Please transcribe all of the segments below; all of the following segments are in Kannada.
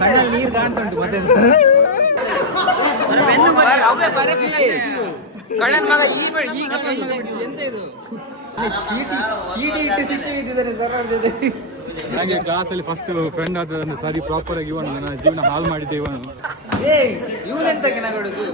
ಕಣ್ಣಲ್ಲಿ ನೀರು ಕಾಣ್ತಾ ಉಂಟು ಮತ್ತೆ ಕಳ್ಳನ ಮಗ ಈ ಕಳ್ಳನ ಮಗ ಬಿಡಿಸಿ ಎಂತ ಇದು ಚೀಟಿ ಇಟ್ಟು ಸಿಕ್ಕಿದ್ದಾರೆ ಸರ್ ಅವ್ರ ಜೊತೆ. ನನಗೆ ಕ್ಲಾಸಲ್ಲಿ ಫಸ್ಟ್ ಫ್ರೆಂಡ್ ಆದ ಸಾರಿ ಪ್ರಾಪರ್ ಆಗಿ ಇವನು ನನ್ನ ಜೀವನ ಹಾಳು ಮಾಡಿದ್ದೆ ಇವನು. ಇವನೆಂತ ಕೆಣಗೊಡುದು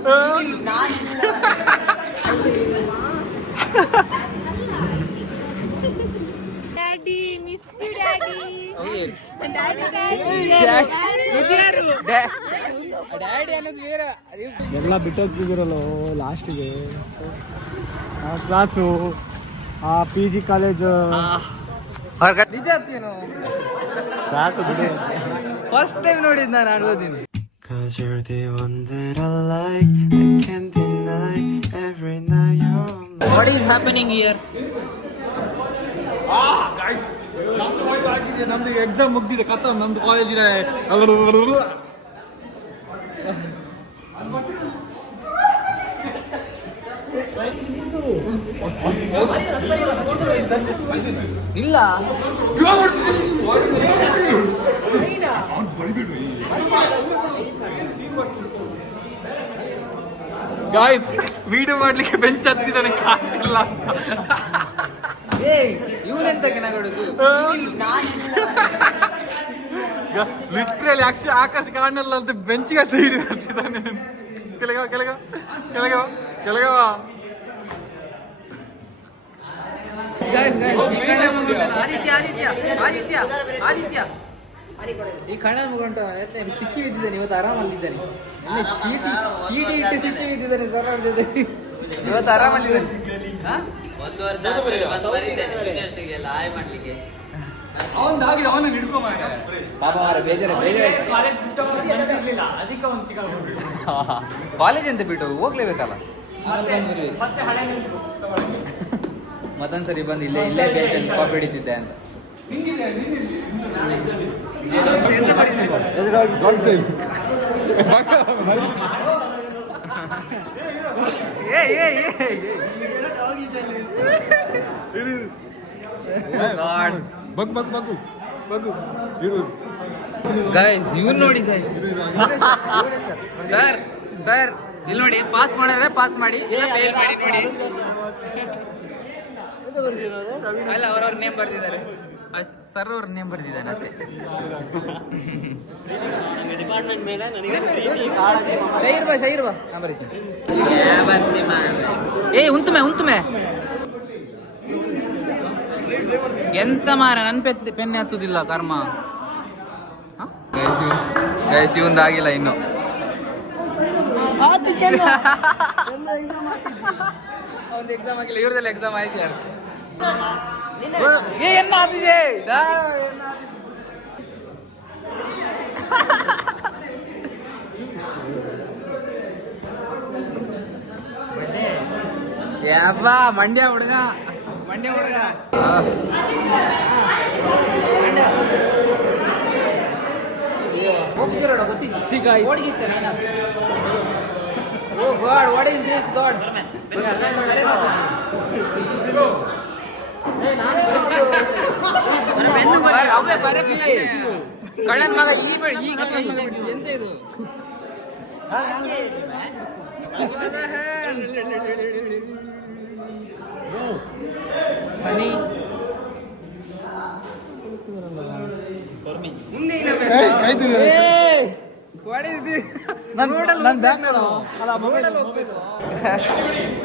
ಡ್ಯಾಡಿ ಅನ್ನೋದು ಬೇರೆ ಎಲ್ಲ ಬಿಟ್ಟೋಗ್ತಿದ್ದೀರಲ್ಲ ಲಾಸ್ಟಿಗೆ ಆ ಕ್ಲಾಸು ಆ PG ಕಾಲೇಜು ನಿಜ ಏನು ಸಾಕು ಬಿಡಿ. ಫಸ್ಟ್ ಟೈಮ್ ನೋಡಿದ್ ನಾನು ಆಡೋದಿನ. Cause you're the one that I like, I can't deny every night you're mine. What is happening here? Guys ನಮ್ದು ಹೋಯ್ತು ಆಗಿದೆ, ನಮ್ದು ಎಕ್ಸಾಮ್ ಮುಗ್ದಿದೆ ಕತ್ತ ನಮ್ದು ಕಾಲೇಜಿನ ಇಲ್ಲ ಗಾಯ್ಸ್ ವಿಡಿಯೋ ಮಾಡ್ಲಿಕ್ಕೆ ಬೆಂಚ್ ಹತ್ತಿದ್ದಾನೆ ಕಾಣ್ತಿಲ್ಲ. ಇವನೆಂತ ಕೆಣಗೊಡುದು ಲಿಟ್ರಲಿ ಆಕಾಶ ಕಾಣಲ್ಲ ಅಂತ ಬೆಂಚಿಗೆ ಸೈಡ್ ಬರ್ತಿದ್ದಾನೆ. ಕೆಳಗವ ಕೆಳಗವ ಕೆಳಗವ ಕೆಳಗವ ಆದಿತ್ಯ ಆದಿತ್ಯ ಆದಿತ್ಯ ಆದಿತ್ಯ ಈ ಕಣ್ಣ ಮುಗಂಟ ಸಿಕ್ಕಿ ಬಿದ್ದಿದ್ದಾನೆ. ಇವತ್ತು ಆರಾಮಲ್ಲಿದ್ದಾನೆ. ಚೀಟಿ ಇಟ್ಟು ಸಿಕ್ಕಿ ಬಿದ್ದಿದ್ದಾನೆ ಸರ್ ಅವ್ರ ಜೊತೆ. ಇವತ್ತು ಆರಾಮಲ್ಲಿದ್ದಾನೆ. ಅವನು ಹಿಡ್ಕೊ ಮಾಡ ಪಾಪ ಬೇಜಾರ ಕಾಲೇಜ್ ಅಂತ ಬಿಟ್ಟು ಹೋಗ್ಲೇಬೇಕಲ್ಲ. ಮತ್ತೊಂದ್ಸರಿ ಬಂದು ಇಲ್ಲೇ ಬೇಜಲ್ಲಿ ಕಾಪಿ ಹಿಡಿತಿದ್ದೆ ಅಂತ. ಬಗ್ ಬಗ್ ಬಗ್ಗು ಬಗ್ಗು ಗೈಸ್ ಇವ್ರು ನೋಡಿ ಸರ್ ಸರ್ ಇಲ್ಲಿ ನೋಡಿ, ಪಾಸ್ ಮಾಡಿದ್ರೆ ಪಾಸ್ ಮಾಡಿ, ಇಲ್ಲ ಫೇಲ್ ಮಾಡಿ ನೋಡಿ. ಅಲ್ಲ ಅವ್ರವ್ರ ನೇಮ್ ಬರ್ದಿದ್ದಾರೆ, ಸರ್ ಅವ್ರ ನೇಮ್ ಬರ್ದಿದ್ದಾನೆ ಅಷ್ಟೇ. ಶೈರ್ ಬಾ ನಾ ಬರೀತೀನಿ. ಉಂತುಮೆ ಎಂತ ಮಾರ ನನ್ನ ಪೆನ್ನೆ ಹತ್ತುದಿಲ್ಲ ಕರ್ಮ. ಗೈಸ್ ಇವಂದು ಆಗಿಲ್ಲ ಇನ್ನು. ಅವ್ದು ಎಕ್ಸಾಮ್ ಆಗಿಲ್ಲ, ಇವ್ರದೆಲ್ಲ ಎಕ್ಸಾಮ್ ಆಯ್ತು. ಯಾರು ಏನ್ ಆತಿದೆ ಯಪ್ಪ ಮಂಡ್ಯ ಹುಡುಗ ಹೋಗ್ತಿರೋಣ ಗೊತ್ತಿಲ್ಲ. ಓಡಿಗಿತ್ತೆ ನಾನು. Oh God, what is this God? ಕಳ್ಳನ ಮಗ ಈ ಕಳ್ಳನ ಮಗ ಬಿಡಿಸಿ ಎಂತ ಇದು? ಬನ್ನಿ What is this?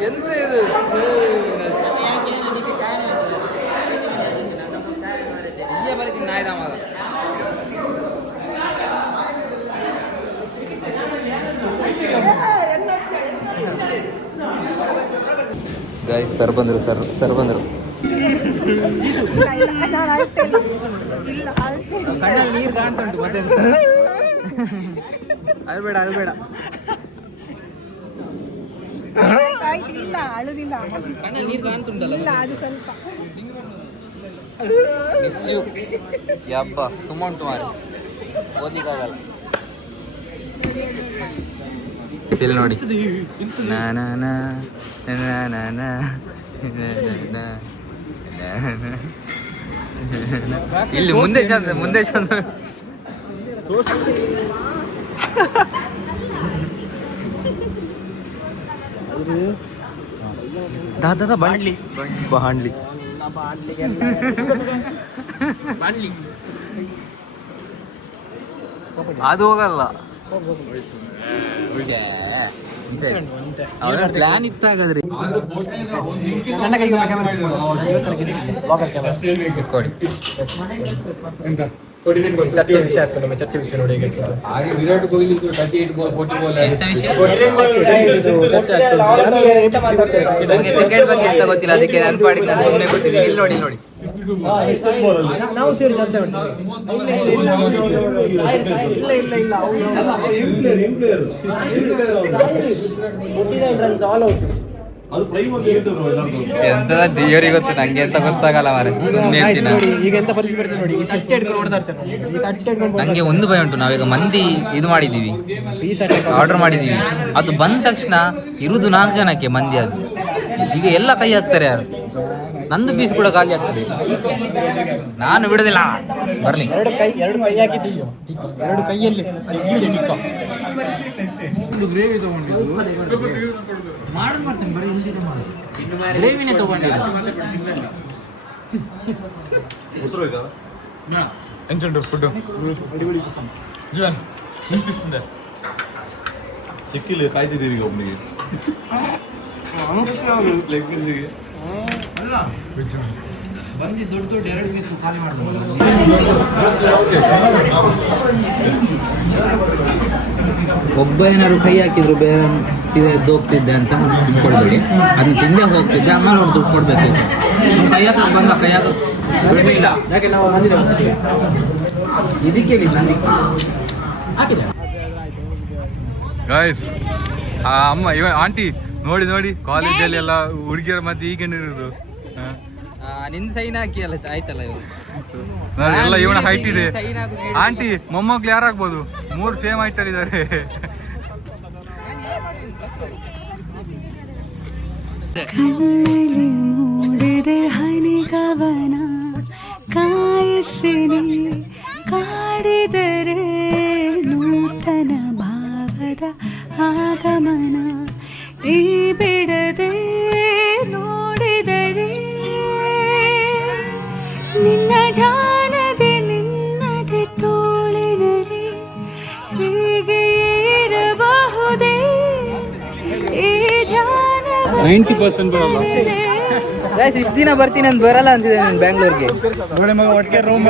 ಎಂತ ಇದು? ಇಲ್ಲೇ ಬರೀತೀನಿ ನಾಯ್ದ ಮಗ. ಗೈಸ್ ಸರ್ ಬಂದರು. ಕಣ್ಣಲ್ಲಿ ನೀರು ಕಾಣ್ತಾ ಉಂಟು ಮತ್ತೆ. ಅಲ್ಬೇಡ ಕಣ್ಣಲ್ಲಿ ನೀರು ಕಾಣ್ತುಂಟಲ್ಲ. ಮಿಸ್ ಯು ಯಬ್ಬ ತುಂಬ ಉಂಟು ಮಾರಿ, ಓದ್ಲಿಕ್ಕಾಗಲ್ಲ. ಇಲ್ಲಿ ನೋಡಿ ಇಲ್ಲಿ ಮುಂದೆ ಚಂದ ದಾದಾ ಬಾಂಡ್ಲಿ ಅದು ಹೋಗಲ್ಲ. ಪ್ಲಾನ್ ಇತ್ತು ಹಾಗಾದ್ರೆ. ನನ್ನ ಕೈಗೆ ಚರ್ಚೆ ವಿಷಯ ಆಗ್ತದೆ. ನಮ್ಮ ಚರ್ಚೆ ವಿಷಯ ನೋಡಿ ಹಾಗೆ ವಿರಾಟ್ ಕೊಹ್ಲಿ 38 ಬಾಲ್ 40 ಬಾಲ್ ಎಂತ ವಿಷಯ? ಚರ್ಚೆ ಆಗ್ತದೆ. ನಂಗೆ ಕ್ರಿಕೆಟ್ ಬಗ್ಗೆ ಎಂತ ಗೊತ್ತಿಲ್ಲ, ಅದಕ್ಕೆ ನಾನು ಪಾಡಿಗೆ ನಾನು ಸುಮ್ಮನೆ ಗೊತ್ತಿದ್ದೀನಿ. ಇಲ್ಲಿ ನೋಡಿ ನಾವು ಸೇರಿ ಚರ್ಚೆ ಮಾಡ್ತೀವಿ. ಎಂತದ ದೇವರಿಗೆ ಗೊತ್ತು, ನಂಗೆ ಎಂತ ಗೊತ್ತಾಗಲ್ಲ ಮಾರೆ. ಈಗ ಎಂತ ಪರಿಸ್ಥಿತಿ ನೋಡಿ, ಈ ತಟ್ಟೆ ಹಿಡ್ಕೊಂಡು ನೋಡ್ತಾ ಇರ್ತಾರೆ ನೋಡಿ. ಈ ತಟ್ಟೆ ಹಿಡ್ಕೊಂಡು ನಂಗೆ ಒಂದು ಭಯ ಉಂಟು. ನಾವೀಗ ಮಂದಿ ಇದು ಮಾಡಿದೀವಿ, ಆರ್ಡರ್ ಮಾಡಿದೀವಿ, ಅದು ಬಂದ ತಕ್ಷಣ ಇರುವುದು 4 ಜನಕ್ಕೆ ಮಂದಿ. ಅದು ಈಗ ಎಲ್ಲ ಕೈ ಹಾಕ್ತಾರೆ, ಯಾರು ನಂದು ಪೀಸ್ ಕೂಡ ಖಾಲಿ ಆಗ್ತದೆ. ನಾನು ಬಿಡೋದಿಲ್ಲ, ಬರ್ಲಿ. ಎರಡು ಕೈ ಹಾಕಿದ್ದೀವಿ. ಎರಡು ಕೈಯಲ್ಲಿ ಟಿಕ್ಕ ಗ್ರೇವಿ ತಗೊಂಡಿದ್ದು ಮಾಡ್ತೀನಿ, ಬರೀ ಇಲ್ದಿದೆ ಮಾಡೋದು. ಗ್ರೇವಿನೇ ತಗೊಂಡಿಲ್ಲ. ಫುಡ್ ಚೆಕ್ಕಿಲ್ಲ, ಕಾಯ್ತಿದ್ದೀರಿ ಒಬ್ಬನಿಗೆ. ಅಲ್ಲ ಬಂದು ದೊಡ್ಡ 2 ಪೀಸ್ ಖಾಲಿ ಮಾಡ್ಬೋದು. ಒಬ್ಬ ಏನಾದ್ರು ಕೈ ಹಾಕಿದ್ರು ಬೇರೆ ಸೀದಾ ಎದ್ದು ಹೋಗ್ತಿದ್ದೆ ಅಂತ ಕೊಡ್ಬೇಡಿ. ಅದನ್ನ ತಿಂದೇ ಹೋಗ್ತಿದ್ದೆ, ಆಮೇಲೆ ಅವ್ರು ದುಡ್ಡು ಕೊಡ್ಬೇಕು. ಕೈ ಹಾಕಕ್ಕೆ ಬಂದ, ಕೈ ಹಾಕಕ್ಕೆ ಬಿಡಲಿಲ್ಲ. ಯಾಕೆ ನಾವು ಬಂದಿದ್ದೇವೆ ಇದಕ್ಕೆ ಹೇಳಿದ್ದು ನಂದಿಕ್ಕೆ ಹಾಕಿದೆ. ಗಾಯ್ಸ್, ಆ ಅಮ್ಮ ಆಂಟಿ ನೋಡಿ ಕಾಲೇಜಲ್ಲಿ ಎಲ್ಲ ಹುಡುಗಿಯರ ಮಧ್ಯೆ ಈಗ ಇರೋದು. ನಿನ್ ಸೈನ್ ಹಾಕಿ ಅಲ್ಲ ಆಯ್ತಲ್ಲ ಇವಾಗ. ಎಲ್ಲ ಇವನ ಹೈಟ್ ಇದೆ. ಆಂಟಿ ಮೊಮ್ಮಕ್ಳು ಯಾರಾಗ್ಬೋದು? 3 ಸೇಮ್ ಹೈಟ್ ಅಲ್ಲಿ ಇದ್ದಾರೆ. ಕಣ್ಣಲ್ಲಿ ಮೂಡಿದೆ ಹನಿಗವನ, ಕಾಯಿಸಿನಿ ಕಾಡಿದರೆ ನೂತನ ಭಾವದ ಆಗಮನ, ಈ ಬಿಡದೆ ನೋಡಿದರೆ ನಿನ್ನ ಧ್ಯಾನದೆ ನಿನ್ನದೆ ತೋಳಿನಲ್ಲಿ ಹೀಗೆ ಇರಬಹುದೇ ಈ ಧ್ಯಾನ 90% ಬರಲ್ಲ. ಇಷ್ಟು ದಿನ ಬರ್ತೀನಿ ಅಂತ ಬರಲ್ಲ ಅಂತಿದ್ದೆ ನಾನು ಬ್ಯಾಂಗ್ಳೂರ್ಗೆ. ಒಟ್ಟಿಗೆ ರೂಮ್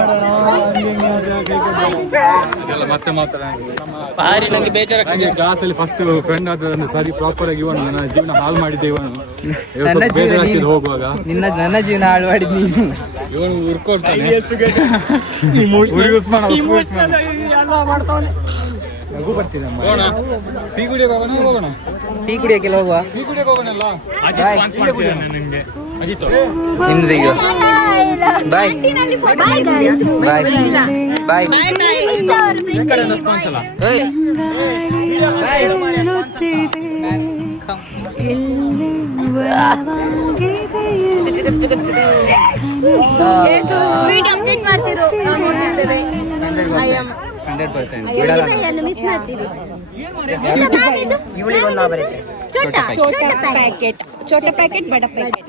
ಮತ್ತೆ ಮಾತಾಡಿ ನಂಗೆ ಬೇಜಾರಾಗ್ತದೆ. ಕ್ಲಾಸಲ್ಲಿ ಫಸ್ಟ್ ಫ್ರೆಂಡ್ ಆದ ಸಾರಿ ಪ್ರಾಪರ್ ಆಗಿ ಇವನು ನನ್ನ ಜೀವನ ಹಾಳು ಮಾಡಿದ್ದೆ. ನನ್ನ ಜೀವನ ಹೋಗುವಾಗ ನನ್ನ ಜೀವನ ಹಾಳು ಮಾಡಿದ್ ನೀನು. ಇವನು ಉರ್ಕೊಳ್ತಾನೆ. ನಗು ಬರ್ತಿದೆ. ಟೀ ಕುಡಿಯೋಕೆ ಹೋಗೋಣ. ಟೀ ಕುಡಿಯೋಕೆಲ್ಲ ಹೋಗುವ. ಟೀ ಕುಡಿಯೋಕೆ ಹೋಗೋಣಲ್ಲ. ನಿಮ್ದು ಈಗ ಬಾಯ್ ಬಾಯ್ ಬಾಯ್. छोटा पैकेट बड़ा पैकेट.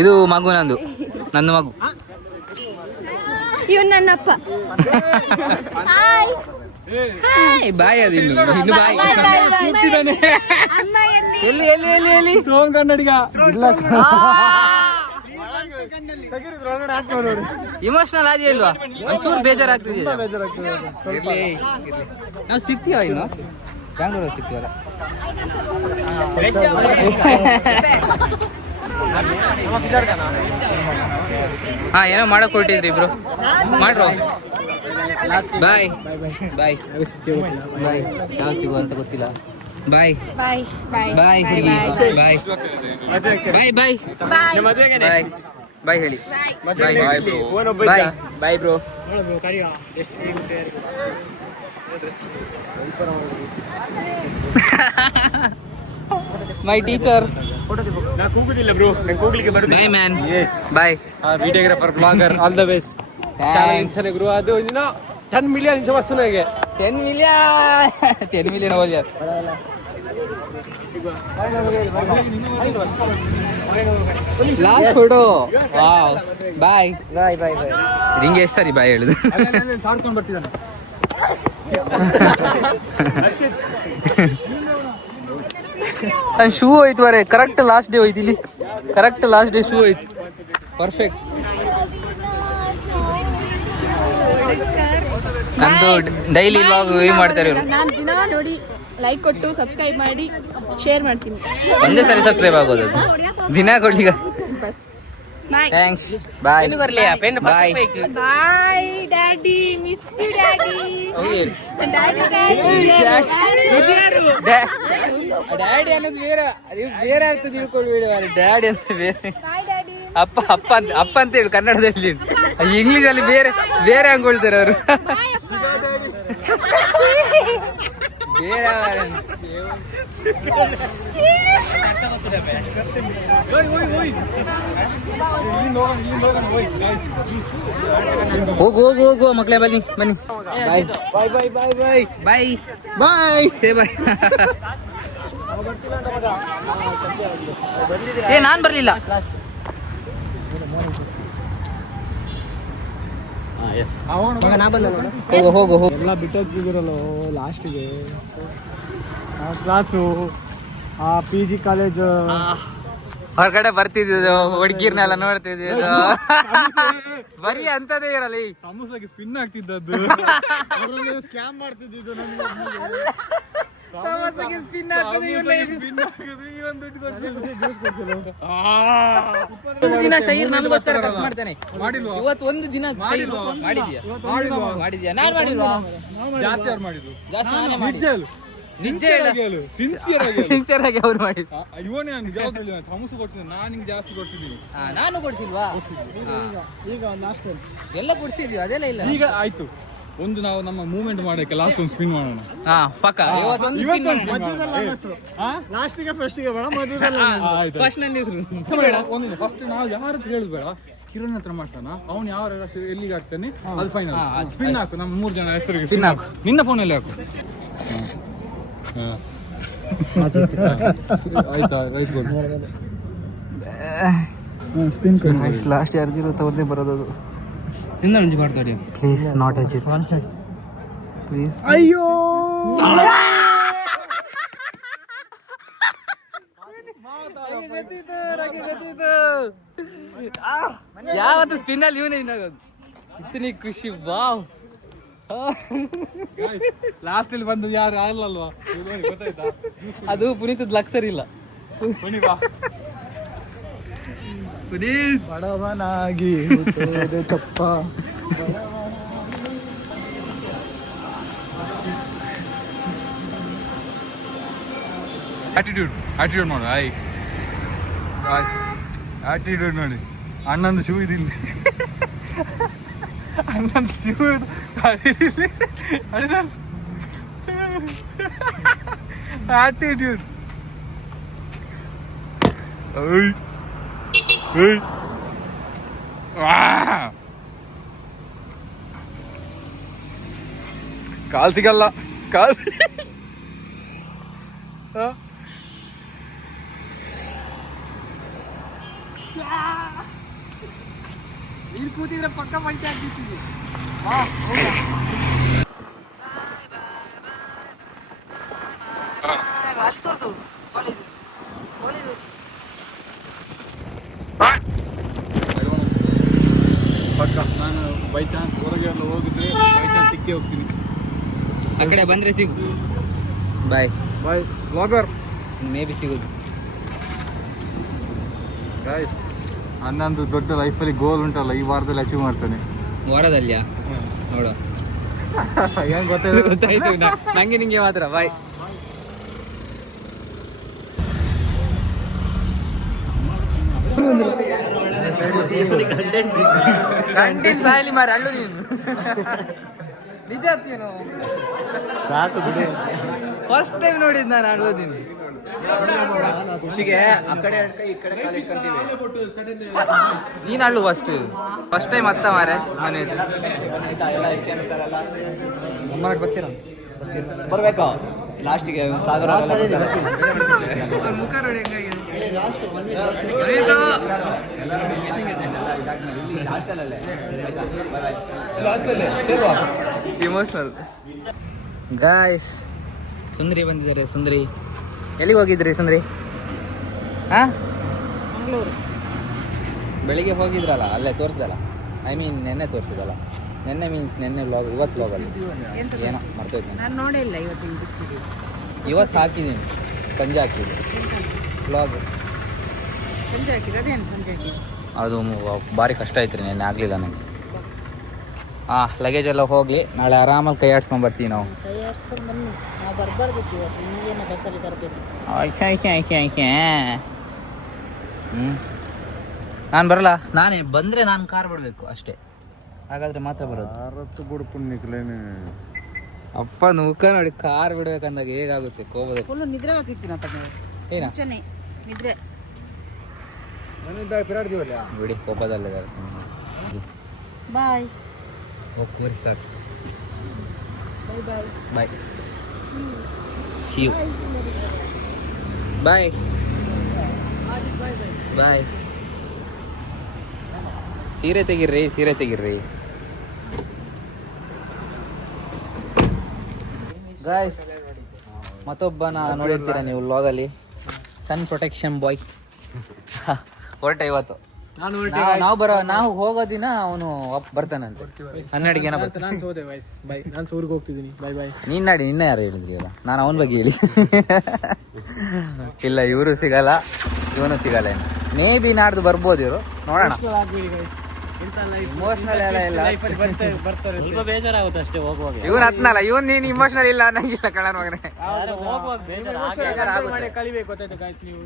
ಇದು ಮಗು ನಂದು, ನನ್ನ ಮಗು. ಇವನ್ ನನ್ನಪ್ಪ. ಬಾಯ್ ಅದು ಇನ್ನು ಬಾಯ್. ಎಲ್ಲಿ ಎಲ್ಲಿ ಎಲ್ಲಿ ಎಲ್ಲಿ ಕನ್ನಡಿಗ ಇಮೋಷನಲ್ ಆದಿ ಇಲ್ವಾ? ಒಂಚೂರು ಬೇಜಾರಾಗ್ತಿದೆ. ಇರ್ಲಿ ನಾವು ಸಿಗ್ತೀವ ಇನ್ನು ಬ್ಯಾಂಗ್ಳೂರಲ್ಲಿ ಸಿಗ್ತೀವಲ್ಲ. ಹಾ ಏನೋ ಮಾಡಕ್ ಹೊರಟಿದ್ರಿ ಇಬ್ರು, ಮಾಡ್ರು. ಬಾಯ್ ಬಾಯ್ ಬಾಯ್. ಯಾವ ಸಿಗುವ ಅಂತ ಗೊತ್ತಿಲ್ಲ. ಬಾಯ್ ಬಾಯ್ ಬಾಯ್ ಬಾಯ್ ಹುಡುಗಿ. ಬಾಯ್ ಬಾಯ್ ಬಾಯ್ ಬಾಯ್ ಬಾಯ್ ಹೇಳಿ. Bye bye bye bro. My teacher. ನಾನು ಕೂಗುದಿಲ್ಲ ಬ್ರೋ, ನಾನು ಕೂಗ್ಲಿಕ್ಕೆ ಬರುದು. Bye man, bye. Videographer blogger all the best. Challenge ಗುರು ಅದು ಇನ್ನು 10 ಮಿಲಿಯನ್ ವಸ್ತುನಾಗೆ 10 ಮಿಲಿಯನ್ ಹೋಗ್ಯಾರ. Last photo. Wow, bye. ನಿಂಗೆ ಎಷ್ಟು ಸರಿ ಬಾಯ್ ಹೇಳುದು? ಸಾರ್ಕೊಂಡು ಬರ್ತಿದ್ದಾನೆ. ಶೂ ಹೋಯ್ತು ವರೆ, ಕರೆಕ್ಟ್ ಲಾಸ್ಟ್ ಡೇ ಹೋಯ್ತು ಇಲ್ಲಿ. ಕರೆಕ್ಟ್ ಲಾಸ್ಟ್ ಡೇ ಶೂ ಹೋಯ್ತು. ಪರ್ಫೆಕ್ಟ್. ನಂದು ಡೈಲಿ ವ್ಲಾಗ್ ಮಾಡ್ತಾರೆ ಇವರು. ನಾನು ದಿನ ನೋಡಿ ಲೈಕ್ ಕೊಟ್ಟು ಸಬ್ಸ್ಕ್ರೈಬ್ ಮಾಡಿ ಶೇರ್ ಮಾಡ್ತೀನಿ. ಒಂದೇ ಸರಿ ಸಬ್ಸ್ಕ್ರೈಬ್ ಆಗೋದು ಅದು. ದಿನ ಕೊಡ್ಲಿಗ. Bye thanks. Bye bye. Bye daddy, miss you daddy. Daddy ಅನ್ನೋದು ಬೇರೆ, ಅದು ಬೇರೆ ಅಂತ ತಿಳ್ಕೊಳ್ಬೇಡಿ. ಡ್ಯಾಡಿ ಅಂತ ಬೇರೆ. Bye daddy. ಅಪ್ಪ ಅಪ್ಪ ಅಂತ ಅಪ್ಪ ಅಂತ ಹೇಳಿ ಕನ್ನಡದಲ್ಲಿ. ಇಂಗ್ಲಿಷ್ ಅಲ್ಲಿ ಬೇರೆ ಬೇರೆ ಹಂಗೊಳ್ತಾರೆ ಅವರು. ಬೇರೆ ಹೋಗು ಹೋಗು ಹೋಗು ಮಕ್ಕಳೇ, ಬನ್ನಿ ಬನ್ನಿ. ಬಾಯ್ bye bye bye bye bye ಬಾಯ್. ಸೇ ಬಾಯ್. ಏ ನಾನ್ ಬರ್ಲಿಲ್ಲ. ಹೋಗು ಹೋಗು ಹೋಗು. ಎಲ್ಲ ಬಿಟ್ಟೋಗ್ತಿದ್ದೀರಲ್ಲ ಲಾಸ್ಟಿಗೆ. ಕ್ಲಾಸು, PG ಕಾಲೇಜು, ಹೊರಗಡೆ ಬರ್ತಿದ್ದು ಹುಡುಗಿರ್ನೆಲ್ಲ ನೋಡ್ತಿದ್ದು. ಬರೀ ಅಂತದೇ ಇರಲ್ಲ. ಈ ಸಮೋಸಾಗೆ ಸ್ಪಿನ್ ಆಗ್ತಿದ್ದದ್ದು. ಸ್ಕ್ಯಾಮ್ ಮಾಡ್ತಿದ್ದು. ಸಮೋಸಕ್ಕೆ ಸ್ಪಿನ್ ಹಾಕೋದು ಇವ್ನೇ. ಒಂದು ದಿನ ಶೈರ್ ನಮಗೋಸ್ಕರ ಖರ್ಚು ಮಾಡ್ತಾನೆ. ಮಾಡಿಲ್ವಾ? ಇವತ್ತು ಒಂದು ದಿನ ಶೈರ್ ಮಾಡಿದ್ಯಾ? ಮಾಡಿದ್ಯಾ? ನಾನ್ ಮಾಡಿಲ್ವಾ? ಜಾಸ್ತಿ ಯಾರು ಮಾಡಿದ್ದು? ಜಾಸ್ತಿ ನಾನೇ ಮಾಡಿದ್ದೆ. ನಿಜ ಹೇಳು. ಸಿನ್ಸಿಯರ್ ಆಗಿ ಅವ್ರು ಮಾಡಿದ್ದು. ಇವನೇ ನನಗೆ ಯಾವ್ದು ಹೇಳಿದ ಸಮೋಸ ಕೊಡ್ಸಿದ್ದೆ, ನಾನು ನಿಂಗೆ ಜಾಸ್ತಿ ಕೊಡ್ಸಿದ್ದೀನಿ. ನಾನು ಕೊಡ್ಸಿಲ್ವಾ? ಈಗ ಲಾಸ್ಟ್ ಎಲ್ಲ ಕೊಡ್ಸಿದ್ವಿ, ಅದೆಲ್ಲ ಇಲ್ಲ. ಈಗ ಆಯ್ತು, ಒಂದು ನಾವು ನಮ್ಮ ಮೂವ್ಮೆಂಟ್ ಮಾಡಕ್ಕೆ ಲಾಸ್ಟ್ ಒಂದು ಸ್ಪಿನ್ ಮಾಡೋಣ. ಹಾ ಪಕ್ಕ. ಇವತ್ತೊಂದು spin ಮಾಡೋಣ. ಲಾಸ್ಟಿಗೆ ಫಸ್ಟಿಗೆ ಬೇಡ, ಮದುವೆಲ್ಲ ಫಸ್ಟ್ ನನ್ನ ಹೆಸರು ಒಂದು ಫಸ್ಟ್ ನಾವು ಯಾರ ಹತ್ರ ಹೇಳುದು ಬೇಡ, ಕಿರಣ್ ಹತ್ರ ಮಾಡ್ತಾನ. ಅವ್ನು ಯಾವ ಎಲ್ಲಿಗೆ ಹಾಕ್ತಾನೆ ಅದು ಫೈನಲ್. ಸ್ಪಿನ್ ಹಾಕು, ನಮ್ಮ 3 ಜನ ಹೆಸರಿಗೆ ಸ್ಪಿನ್ ಹಾಕು. ನಿನ್ನ ಫೋನಲ್ಲಿ ಹಾಕು. ಆಯ್ತಾ? Right goal. ಸ್ಪಿನ್ ಲಾಸ್ಟ್ ಯಾರ್ದಿರುತ್ತೆ ಅವ್ರದ್ದೇ ಬರೋದು. ಇಂದ ನಂಜಿ ಮಾಡ್ತಾಡಿ. Please not Ajith, please. ಅಯ್ಯೋ ಯಾವತ್ತು ಸ್ಪಿನ್ ಅಲ್ಲಿ ಇವನೇ ಇನ್ನಾಗೋದು. ಇತನಿ ಖುಷಿ. ವಾವ್. ಲಾಸ್ಟ್ ಅಲ್ಲಿ ಬಂದು ಯಾರು ಅಲ್ಲಲ್ವಾ, ಗೊತ್ತಾಯ್ತಾ? ಅದು ಪುನೀತದ್ ಲಕ್ಸರ್ ಇಲ್ಲ. ಪುನೀತ್ ಬಡವನಾಗಿ ತಪ್ಪ. ಆಟಿಟ್ಯೂಡ್ ನೋಡಿ. ಆಟಿಟ್ಯೂಡ್ ನೋಡಿ. ಅಣ್ಣಂದು ಶೂ ಇದಿಲ್ಲ, ಅಣ್ಣಂದು ಶೂ ಆಟಿಟ್ಯೂಡ್. ಕಾಲ್ ಸಿಗಲ್ಲ, ಕಾಲ್ ಇಲ್ಲಿ ಕೂತಿದ್ರೆ ಪಕ್ಕ ಪಂಚೆ ಆಗ್ತಿದ್ದೀವಿ. ಅಲ್ಲಿ ತೋರಿಸು ಕಾಲೇಜು. ಪಕ್ಕ ನಾನು ಬೈ ಚಾನ್ಸ್ ಹೊರಗೆ ಎಲ್ಲ ಹೋಗಿದ್ರೆ ಬೈ ಚಾನ್ಸ್ ಸಿಕ್ಕೇ ಹೋಗ್ತೀನಿ. ಆ ಕಡೆ ಬಂದ್ರೆ ಸಿಗು. ಬಾಯ್ ಬಾಯ್ ಬ್ಲಾಗರ್. ಮೇ ಬಿ ಸಿಗೋದು. ಗಾಯ್ಸ್, ಅನ್ನೊಂದು ದೊಡ್ಡ ಲೈಫಲ್ಲಿ ಗೋಲ್ ಉಂಟಲ್ಲ, ಈ ವಾರದಲ್ಲಿ ಅಚೀವ್ ಮಾಡ್ತಾನೆ. ವಾರದಲ್ಲಿಯಾ? ನೋಡು. ಏನು ಗೊತ್ತಾಯ್ತು? ಗೊತ್ತಾಯ್ತು. ನಂಗೆ ನಿಂಗೆ ಮಾತ್ರ. ಬಾಯ್. ಕಂಟೆಂಟ್ ಸಾಯಲಿ ಮಾರ ಅಳ್ಳು ನೀನು. ನಿಜ ಹತ್ತೀನು. ಸಾಕು ಬಿಡು. ಫಸ್ಟ್ ಟೈಮ್ ನೋಡಿದ್ ನಾನು ಅಳ್ಬೋದಿನಿ. ಖುಷಿಗೆ ಆ ಕಡೆ ಎರಡು ಕೈ ಈ ಕಡೆ ಕಾಲು ಇಟ್ಕೊಂತೀವಿ. ನೀನು ಅಳ್ಳು ಫಸ್ಟ್ ಟೈಮ್ ಅತ್ತ ಮಾರೆ ಮನೆಯದು ಬರ್ಬೇಕು ಲಾಸ್ಟಿಗೆ ಸಾಗರ ಮುಖ ನೋಡಿ ಹೆಂಗಾಗಿದೆ ಇಮೋಷನಲ್. ಗಾಯ್ಸ್ ಸುಂದ್ರಿ ಬಂದಿದ್ದಾರೆ. ಸುಂದ್ರಿ ಎಲ್ಲಿಗೆ ಹೋಗಿದ್ರಿ ಸುಂದ್ರಿ? ಹಾ, ಮಂಗಳೂರು. ಬೆಳಿಗ್ಗೆ ಹೋಗಿದ್ರಲ್ಲ, ಅಲ್ಲೇ ತೋರಿಸ್ದಲ್ಲ. ಐ ಮೀನ್ ನೆನ್ನೆ ತೋರಿಸಿದಲ್ಲ. ನೆನ್ನೆ ಮೀನ್ಸ್ ನೆನ್ನೆ ವ್ಲಾಗ್, ಇವತ್ತು ವ್ಲಾಗಲ್ಲಿ ಏನೋ ಮರ್ತೋಯ್ತು ನಾನು. ನೋಡಿಲ್ಲ ಇವತ್ತಿನ. ಇವತ್ತು ಹಾಕಿದ್ದೀನಿ, ಸಂಜೆ ಹಾಕಿದ್ದೀನಿ ವ್ಲಾಗ್. ಸಂಜೆ ಹಾಕಿದ್ದು ಅದೇನು ಸಂಜೆ ಹಾಕಿದ್ದು? ಅದು ಭಾರಿ ಕಷ್ಟ ಆಯ್ತು ರೀ, ನೆನ್ನೆ ಆಗಲಿಲ್ಲ ನನಗೆ. ಲಗೇಜ್ ಎಲ್ಲ ಹೋಗಲಿ, ನಾಳೆ ಆರಾಮಾಗಿ ಕೈ ಆಡ್ಸ್ಕೊಂಡು ಬರ್ತೀವಿ ನಾವು. ಕೈ ಆಡ್ಸ್ಕೊಂಡು ಬನ್ನಿ, ನಾವು ಬರಬಾರ್ದಿತ್ತು ಇವತ್ತು. ನಿಮಗೇನು ಬಸ್ಸಲ್ಲಿ ತರಬೇಕು. ನಾನು ಬರಲ್ಲ. ನಾನೇ ಬಂದರೆ ನಾನು ಕಾರ್ ಬಿಡಬೇಕು ಅಷ್ಟೇ, ಹಾಗಾದರೆ ಮಾತ್ರ ಬರೋದು. ಅಪ್ಪ ಮುಖ ನೋಡಿ, ಕಾರ್ ಬಿಡ್ಬೇಕಂದಾಗ ಹೇಗಾಗುತ್ತೆ ಕೋಪದ. ಫುಲ್ಲು ನಿದ್ರೆ ಆಗ್ತಿತ್ತು ಏನ ನಿದ್ರೆ. ಬಿಡಿ, ಕೋಪದಲ್ಲಿದ್ದಾರೆ ಸುಮ್ಮನೆ. ಬಾಯ್ ಹೋಗ್ರಿ ಸಾಕು. ಬಾಯ್ ಬಾಯ್ ಬಾಯ್ ಶಿವ್ ಬಾಯ್ ಬಾಯ್. ಸೀರೆ ತೆಗಿರ್ರಿ, ಸೀರೆ ತೆಗಿರ್ರಿ. ಗಾಯ್ಸ್, ಮತ್ತೊಬ್ಬನ ನೋಡಿರ್ತೀರ ನೀವು ವ್ಲಾಗಲ್ಲಿ, ಸನ್ ಪ್ರೊಟೆಕ್ಷನ್ ಬಾಯ್ ಹೊರಟ ಇವತ್ತು. ನಾವು ಹೋಗೋ ದಿನ ಅವನು ಬರ್ತಾನಂತೆ 12 ಜನ ಬರ್ತಾನೆ. ನಾನು ಸೋದೆ ವಯಸ್ ಬೈ, ನಾನು ಸೂರ್ಗೆ ಹೋಗ್ತಿದ್ದೀನಿ. Bye bye. ನೀನ್ ನಾಡಿ ನಿನ್ನೆ ಯಾರು ಹೇಳಿದ್ರಿ ಇವಾಗ? ನಾನು ಅವನ ಬಗ್ಗೆ ಹೇಳಿ. ಇಲ್ಲ, ಇವರು ಸಿಗಲ್ಲ, ಇವನು ಸಿಗಲ್ಲ. ಏನು ಮೇ ಬಿ ನಾಡ್ದು ಬರ್ಬೋದು ಇವರು, ನೋಡೋಣ. ಇಮೋಷನಲ್ ಎಲ್ಲ ಇಲ್ಲ, ಸ್ವಲ್ಪ ಬೇಜಾರಾಗುತ್ತೆ ಅಷ್ಟೇ ಹೋಗುವಾಗ. ಇವ್ನು ಹತ್ನಲ್ಲ, ಇವನ್ ನೀನ್ ಇಮೋಷನಲ್ ಇಲ್ಲ ಅನ್ನಂಗಿಲ್ಲ ಕಳ್ಳನ ಮಗನೇ. ಕಲಿಬೇಕು ಗೊತ್ತಾಯ್ತು ಗಾಯ್ಸ್. ನೀವು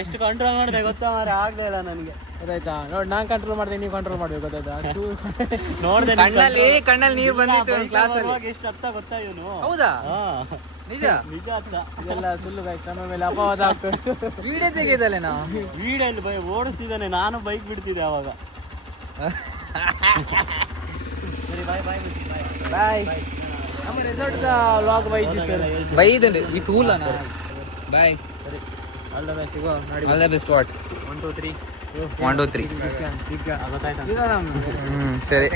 ಎಷ್ಟು ಕಂಟ್ರೋಲ್ ಮಾಡಿದೆ ಗೊತ್ತಾ ಮಾರೆ, ಆಗ್ಲೇ ಇಲ್ಲ ನನಗೆ. ಗೊತ್ತಾಯ್ತಾ? ನೋಡಿ, ನಾನು ಕಂಟ್ರೋಲ್ ಮಾಡಿದೆ, ನೀವು ಕಂಟ್ರೋಲ್ ಮಾಡ್ಬೇಕು. ಗೊತ್ತಾಯ್ತಾ? ನೋಡ್ದೆ ಕಣ್ಣಲ್ಲಿ ನೀರು ಬಂದಿತ್ತು ಕ್ಲಾಸ್ ಅಲ್ಲಿ. ಎಷ್ಟು ಅತ್ತ ಗೊತ್ತಾ ಇವನು? ಹೌದಾ? ನಿಜ ನಿಜ ಅತ್ತ. ಇದೆಲ್ಲ ಸುಳ್ಳು ಗಾಯ್ಸ್, ನಮ್ಮ ಮೇಲೆ ಅಪವಾದ ಆಗ್ತದೆ. ವಿಡಿಯೋ ತೆಗೆದಲ್ಲ ನಾವು. ವೀಡಲ್ಲಿ ಓಡಿಸ್ತಿದ್ದಾನೆ, ನಾನು ಬೈಕ್ ಬಿಡ್ತಿದ್ದೆ ಅವಾಗ. ಬಾಯ್. ನಮ್ಮ ರೆಸಾರ್ಟ್ ವ್ಲಾಗ್ ಬೈಜಿ ಸರ್. ಬೈದನ್ರಿ ಈ ತೂಲನ. ಬಾಯ್. All the best. ಸಿಗೋ ನೋಡಿ. All the best. ವಾಟ್ 1 2 3 1 2 3. ಸರಿ.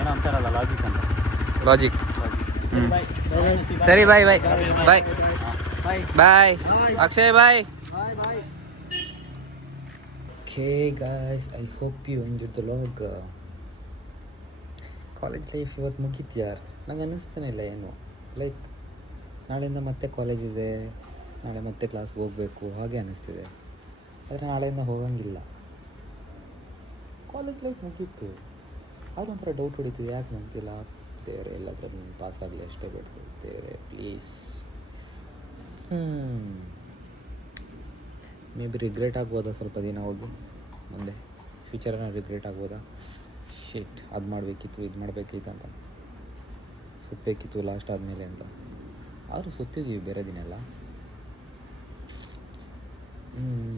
ಏನೋ ಅಂತಾರಲ್ಲ ಲಾಜಿಕ್ ಅಂತ. ಲಾಜಿಕ್. ಸರಿ, ಬಾಯ್ bye bye bye. Akshay bye. Okay guys, I hope you enjoyed the vlog. College life ಇವತ್ತು ಮುಗೀತು ಯಾರು. ನಂಗೆ ಅನ್ನಿಸ್ತಾನೆ ಇಲ್ಲ ಏನು, ಲೈಕ್ ನಾಳೆಯಿಂದ ಮತ್ತೆ ಕಾಲೇಜ್ ಇದೆ, ನಾಳೆ ಮತ್ತೆ ಕ್ಲಾಸ್ಗೆ ಹೋಗಬೇಕು ಹಾಗೆ ಅನ್ನಿಸ್ತಿದೆ. ಆದರೆ ನಾಳೆಯಿಂದ ಹೋಗಂಗಿಲ್ಲ. ಕಾಲೇಜ್ ಲೈಫ್ ಮುಗೀತು. ಆದರೂ ಒಂಥರ ಡೌಟ್ ಹೊಡಿತಿದೆ, ಯಾಕೆ ನಂತಿಲ್ಲ ದೇವರೇ, ಎಲ್ಲಾದ್ರೂ ಪಾಸ್ ಆಗಲಿ ಅಷ್ಟೇ ಬೇಕು ದೇವರೇ ಪ್ಲೀಸ್. ಮೇ ಬಿ ರಿಗ್ರೆಟ್ ಆಗ್ಬೋದಾ ಸ್ವಲ್ಪ ದಿನ ಹೋಗಿ ಮುಂದೆ ಫ್ಯೂಚರನ್ನ ರಿಗ್ರೆಟ್ ಆಗ್ಬೋದಾ? ಶಿಟ್, ಅದು ಮಾಡಬೇಕಿತ್ತು, ಇದು ಮಾಡಬೇಕಿತ್ತು ಅಂತ, ಸುತ್ತಬೇಕಿತ್ತು ಲಾಸ್ಟ್ ಆದಮೇಲೆ ಅಂತ. ಆದರೂ ಸುತ್ತಿದ್ದೀವಿ ಬೇರೆ ದಿನ ಎಲ್ಲ.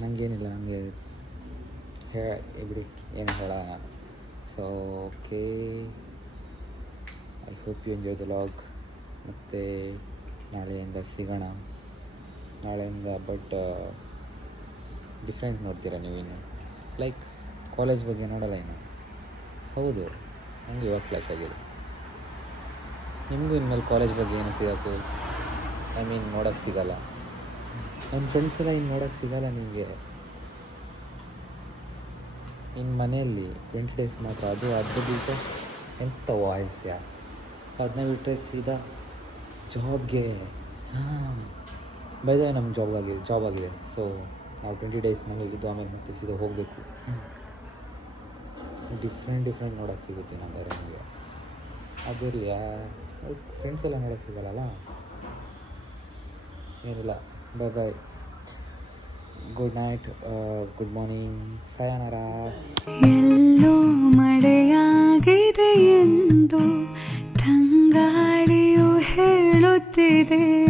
ನನಗೇನಿಲ್ಲ, ನನಗೆ ಬಿಡಿ ಏನು ಹೇಳೋಣ. So okay, I hope you enjoy the vlog. ಮತ್ತು ನಾಳೆಯಿಂದ ಸಿಗೋಣ. ನಾಳೆಯಿಂದ ಬಟ್ ಡಿಫ್ರೆಂಟ್ ನೋಡ್ತೀರಾ ನೀವಿನ್ನು, ಲೈಕ್ ಕಾಲೇಜ್ ಬಗ್ಗೆ ನೋಡಲ್ಲ ಇನ್ನು. ಹೌದು, ನನಗೆ ಇವಾಗ ಫ್ಲ್ಯಾಶ್ ಆಗಿದೆ. ನಿಮಗೂ ಇನ್ಮೇಲೆ ಕಾಲೇಜ್ ಬಗ್ಗೆ ಏನು ಸಿಗೋಕ್ಕೆ, ಐ ಮೀನ್ ನೋಡೋಕ್ಕೆ ಸಿಗೋಲ್ಲ. ನನ್ನ ಫ್ರೆಂಡ್ಸ್ ಎಲ್ಲ ಇನ್ನು ನೋಡೋಕ್ಕೆ ಸಿಗೋಲ್ಲ ನಿಮಗೆ. ಇನ್ನು ಮನೆಯಲ್ಲಿ 20 ಡೇಸ್ ಮಾತ್ರ, ಅದು ಬಿಟ್ಟರೆ ಎಂಥ ವಾಯ್ಸ್ ಯಾ, ಅದನ್ನ ಬಿಟ್ಟರೆ ಸೀದಾ ಜಾಬ್ಗೆ. ಬೈದ ನಮ್ಮ ಜಾಬ್ ಆಗಿದೆ. ಸೊ ನಾವು 20 ಡೇಸ್ ಮನೇಲಿದ್ದು ಆಮೇಲೆ ಮತ್ತೆ ಸೀದಾ ಹೋಗಬೇಕು. ಡಿಫ್ರೆಂಟ್ ನೋಡೋಕ್ಕೆ ಸಿಗುತ್ತೆ ನಮಗೆ. ಅದಿರಲಿ, ಫ್ರೆಂಡ್ಸ್ ಎಲ್ಲ ನೋಡೋಕ್ಕೆ ಸಿಗಲ್ಲ. ಏನಿಲ್ಲ, ಬಾಯ್ ಬಾಯ್, ಗುಡ್ ನೈಟ್, ಗುಡ್ ಮಾರ್ನಿಂಗ್, ಸಯನರ. ಎಲ್ಲೋ ಮಳೆಯಾಗಿದೆ ಎಂದು ಕಾಯುತ್ತಿದೆ